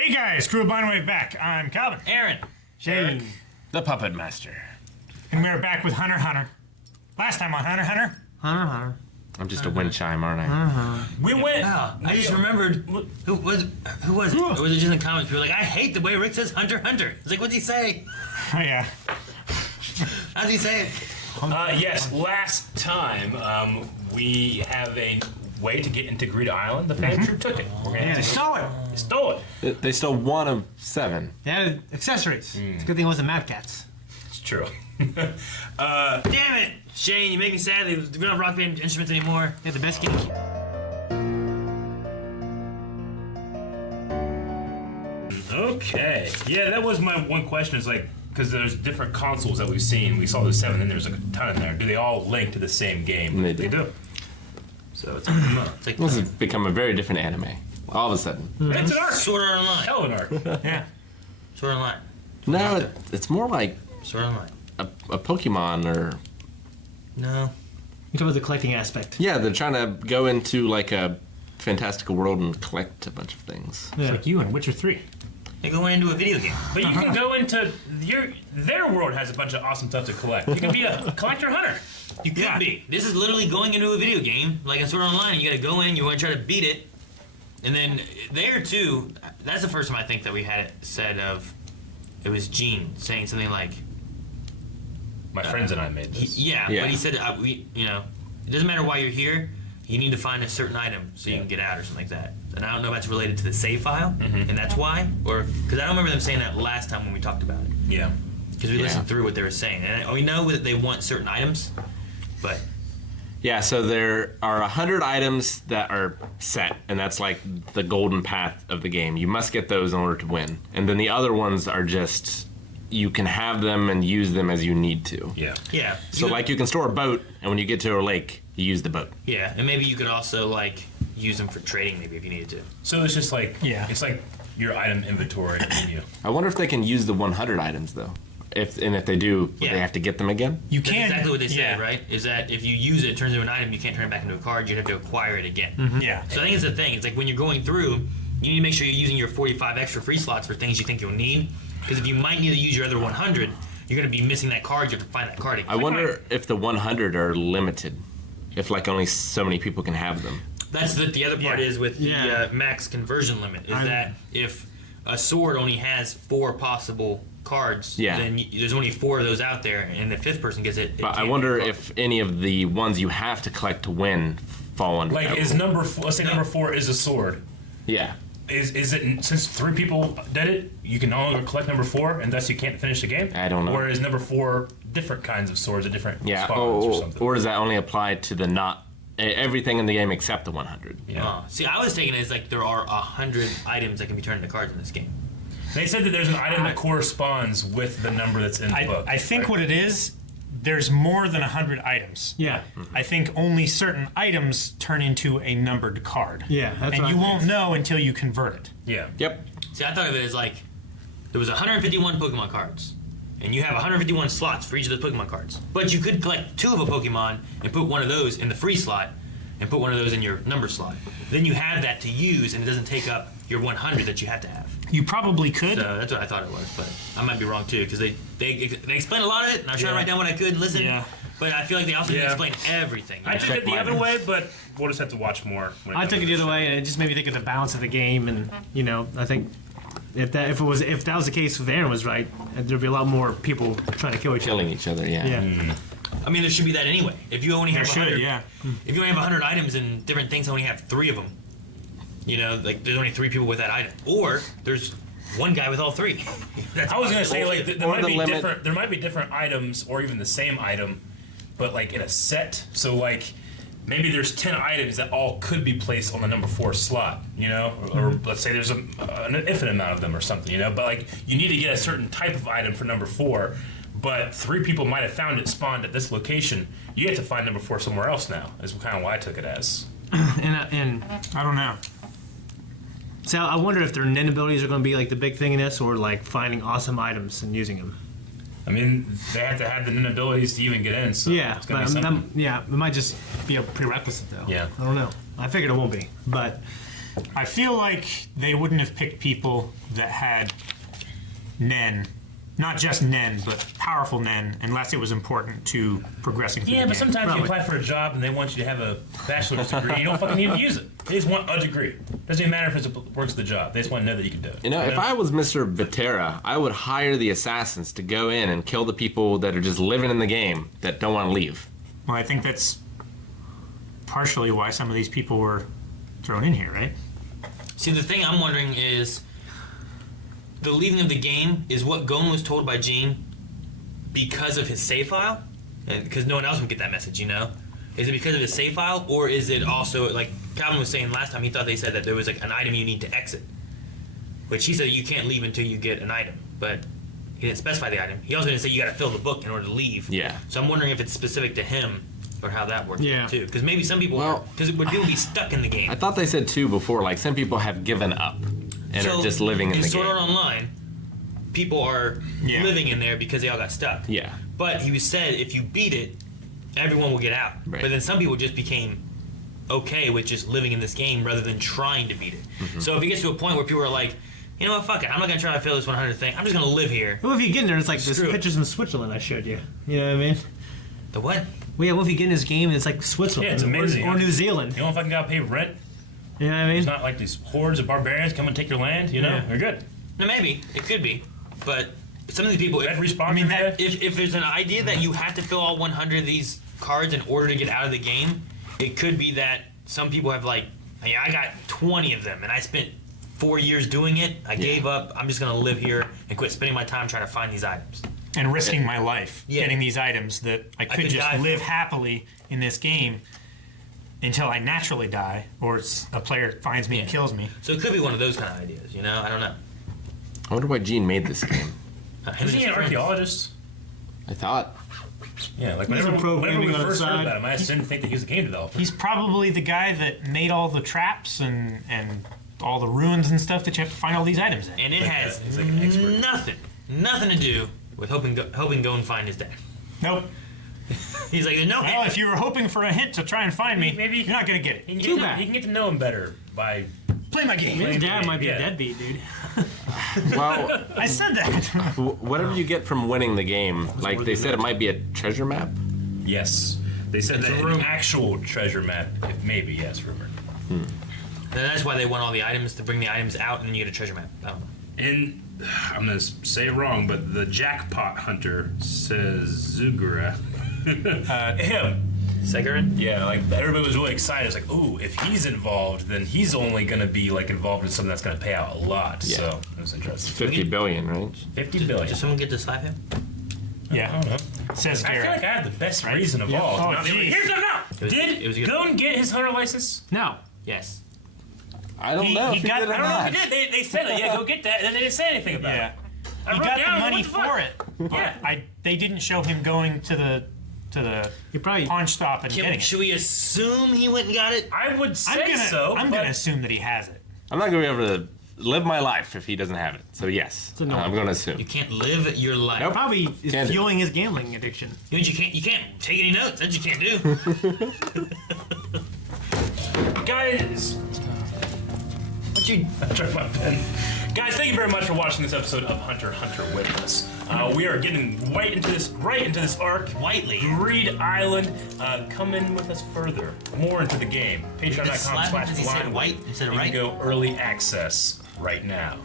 Hey guys, Crew of Bondwave back. I'm Calvin. Aaron. Shane. The Puppet Master. And we're back with Hunter Hunter. Last time on Hunter Hunter. Hunter. I'm just a wind chime, aren't I? We went. Oh, I just remembered. Who was it? Or was it just in the comments? People were like, I hate the way Rick says Hunter Hunter. It's like, what's he say? Oh yeah. How's he say it? Yes, last time we have a way to get into Greedo Island. The fan troop took it. Yeah, they stole it. They stole it. They stole one of 7. They had accessories. It's a good thing it wasn't Mad Cats. It's true. Damn it, Shane! You make me sad. We don't have rock band instruments anymore. They had the best game. Okay. Yeah, that was my one question. Is like, because there's different consoles that we've seen. We saw the 7, and there's like a ton in there. Do they all link to the same game? They do. So it's like This has become a very different anime. All of a sudden. it's an arc. Sword Art Online. Hell of an arc. Yeah. Sword Art Online. No, it's more like Sword Art Online. a Pokemon or... No. You talk about the collecting aspect. Yeah, they're trying to go into like a fantastical world and collect a bunch of things. Yeah. It's like you in Witcher 3. They go into a video game. But you can go into their world has a bunch of awesome stuff to collect. You can be a collector hunter. You could be. This is literally going into a video game, like a Sword Art Online. You gotta go in, you wanna try to beat it. And then there too, that's the first time I think that we had it said of, it was Gene saying something like, My friends and I made this. Yeah. but he said, it doesn't matter why you're here, you need to find a certain item so you can get out or something like that. And I don't know if that's related to the save file, and that's why, or, because I don't remember them saying that last time when we talked about it. Yeah. Because we listened through what they were saying. And we know that they want certain items, but... Yeah, so there are 100 items that are set, and that's like the golden path of the game. You must get those in order to win. And then the other ones are just, you can have them and use them as you need to. Yeah. Yeah. So like you can store a boat, and when you get to a lake, you use the boat. Yeah, and maybe you could also like use them for trading, maybe if you needed to. So it's just like it's like your item inventory menu. I wonder if they can use the 100 items though. If they do, would they have to get them again? You That's can. exactly what they said, right? Is that if you use it, it turns into an item, you can't turn it back into a card. You'd have to acquire it again. Yeah. So I think it's the thing. It's like when you're going through, you need to make sure you're using your 45 extra free slots for things you think you'll need. Because if you might need to use your other 100, you're going to be missing that card. You have to find that card again. I wonder if the 100 are limited. If like only so many people can have them. That's the other part is with the max conversion limit. Is that if a sword only has 4 possible cards, then there's only 4 of those out there, and the 5th person gets it. But I wonder if any of the ones you have to collect to win fall under Like, that is rule. number 4, let's say number 4 is a sword. Yeah. Is it, since 3 people did it, you can no longer collect number 4, and thus you can't finish the game? I don't know. Or is number 4 different kinds of swords at different Yeah. spawns or something? Or does that only apply to the everything in the game except the 100? Yeah. See, I was taking it as like there are 100 items that can be turned into cards in this game. They said that there's an item that corresponds with the number that's in the book. I think what it is, there's more than 100 items. Yeah. I think only certain items turn into a numbered card. Yeah, that's and what you I won't know until you convert it. Yeah. Yep. See, I thought of it as like there was 151 Pokemon cards, and you have 151 slots for each of those Pokemon cards. But you could collect 2 of a Pokemon and put one of those in the free slot, and put one of those in your number slot. Then you have that to use, and it doesn't take up your 100 that you have to have. You probably could. So that's what I thought it was, but I might be wrong too, because they explained a lot of it, and I was trying to write down what I could and listen. Yeah. But I feel like they also didn't explain everything. I took it the other way, but we'll just have to watch more. I took it the other way, and it just made me think of the balance of the game. And I think if that was the case, if Aaron was right, there'd be a lot more people trying to kill each other. Killing each other, yeah. Yeah. I mean, there should be that anyway. If you only have 100, yeah. If you only have 100 items and different things, only have 3 of them. Like there's only 3 people with that item, or there's one guy with all 3. I was gonna say like there might be limit. different. There might be different items, or even the same item, but like in a set. So like maybe there's 10 items that all could be placed on the number 4 slot. Or let's say there's an infinite amount of them or something. But like you need to get a certain type of item for number 4. But 3 people might have found it spawned at this location. You have to find number 4 somewhere else now. Is kind of why I took it as. And I don't know. so I wonder if their nin abilities are going to be like the big thing in this, or like finding awesome items and using them. I mean, they have to have the abilities to even get in. So Yeah, it's gonna but be something. it might just be a prerequisite though. Yeah. I don't know. I figured it won't be, but I feel like they wouldn't have picked people that had Nen, not just Nen, but powerful Nen, unless it was important to progressing through Yeah, the but game. sometimes Probably. you apply for a job and they want you to have a bachelor's degree. You don't fucking need to use it. They just want a degree. Doesn't even matter if it works the job. They just want to know that you can do it. You know, if I was Mr. Vetera, I would hire the assassins to go in and kill the people that are just living in the game that don't want to leave. Well, I think that's partially why some of these people were thrown in here, right? See, the thing I'm wondering is the leaving of the game is what Gon was told by Gene because of his save file, because no one else would get that message. You know, is it because of his save file, or is it also like Calvin was saying last time? He thought they said that there was like an item you need to exit, which he said you can't leave until you get an item, but he didn't specify the item. He also didn't say you got to fill the book in order to leave. Yeah. So I'm wondering if it's specific to him or how that works Yeah. too, because maybe some people are, because would people be stuck in the game? I thought they said 2 before, like some people have given up and are just living in the Sword game. Art Online, people are Yeah. living in there because they all got stuck. Yeah. But he said if you beat it, everyone will get out. Right. But then some people just became okay with just living in this game rather than trying to beat it. So if it gets to a point where people are like, you know what, fuck it, I'm not gonna try to fill this 100 thing. I'm just gonna live here. What if you get in there? It's like this Screw it. pictures in Switzerland I showed you. You know what I mean? The what? Well, yeah. What if you get in this game and it's like Switzerland? Yeah, it's amazing. Or New Zealand. You don't fucking gotta pay rent. You know what I mean? It's not like these hordes of barbarians come and take your land. You know, Yeah. you're good. No, maybe it could be, but some of these people. That respawn. I mean, that- If there's an idea that you have to fill all 100 of these cards in order to get out of the game, it could be that some people have like, yeah, I got 20 of them and I spent 4 years doing it. I gave up. I'm just gonna live here and quit spending my time trying to find these items. And risking my life Yeah. getting these items that I could could just die for. live happily in this game until I naturally die, or a player finds me and Yeah. kills me. So it could be one of those kind of ideas. You know, I don't know. I wonder why Gene made this game. Him and Is he his an friends. archaeologist? I thought. Yeah, like He's whenever, a whenever we programming on the first heard side. about him, I just didn't think that he was a game developer. He's probably the guy that made all the traps and all the ruins and stuff that you have to find all these items in. And it has He's like an expert. nothing to do with helping go and find his dad. Nope. He's like, no. Well, if you were hoping for a hint to try and find me, Maybe- you're not gonna get He it. can, Too get to, bad. he can get to know him better by. Play my game. His dad might be Yeah. a deadbeat, dude. Well, I said that. whatever you get from winning the game, like they said, it might be a treasure map. Yes, they said It's that a an rumor. actual treasure map. Maybe yes, rumor. And that's why they want all the items to bring the items out, and then you get a treasure map. I don't know. And I'm gonna say it wrong, but the jackpot hunter says Zugura. Him. Segarin? Yeah, like everybody was really excited. It's like, ooh, if he's involved, then he's only gonna be like involved in something that's gonna pay out a lot. Yeah. So it was interesting. 50 billion, right? 50 billion. Does someone get to slap him? I Yeah. don't know. Says I feel Garrett. like I have the best reason of all. to Oh, not be able to- geez. Here's the now. It was a Did good- Gon get his hunter license? No. Yes. I don't know. he if he got- did or I I don't know not. if he did. They said it. Yeah, go get that. And then they didn't say anything about Yeah. it. I He wrote got down, the money what the fuck? for it. Yeah. They didn't show him going to the He probably. pawn stop and getting it. Should we assume he went and got it? I would say I'm but gonna assume that he has it. I'm not going to be able to live my life if he doesn't have it. So yes, a no. I'm going to assume. You can't live your life. Nope. Probably is Can't do. fueling his gambling addiction. You can't take any notes. That's what you can't do. guys. What you? I tried my pen. Guys, thank you very much for watching this episode of Hunter x Hunter with us. We are getting right into this arc. Whiteley. Greed Island. Come in with us further, more into the game. Slap him because he said Patreon.com/blind. white instead of You right. can go early access right now.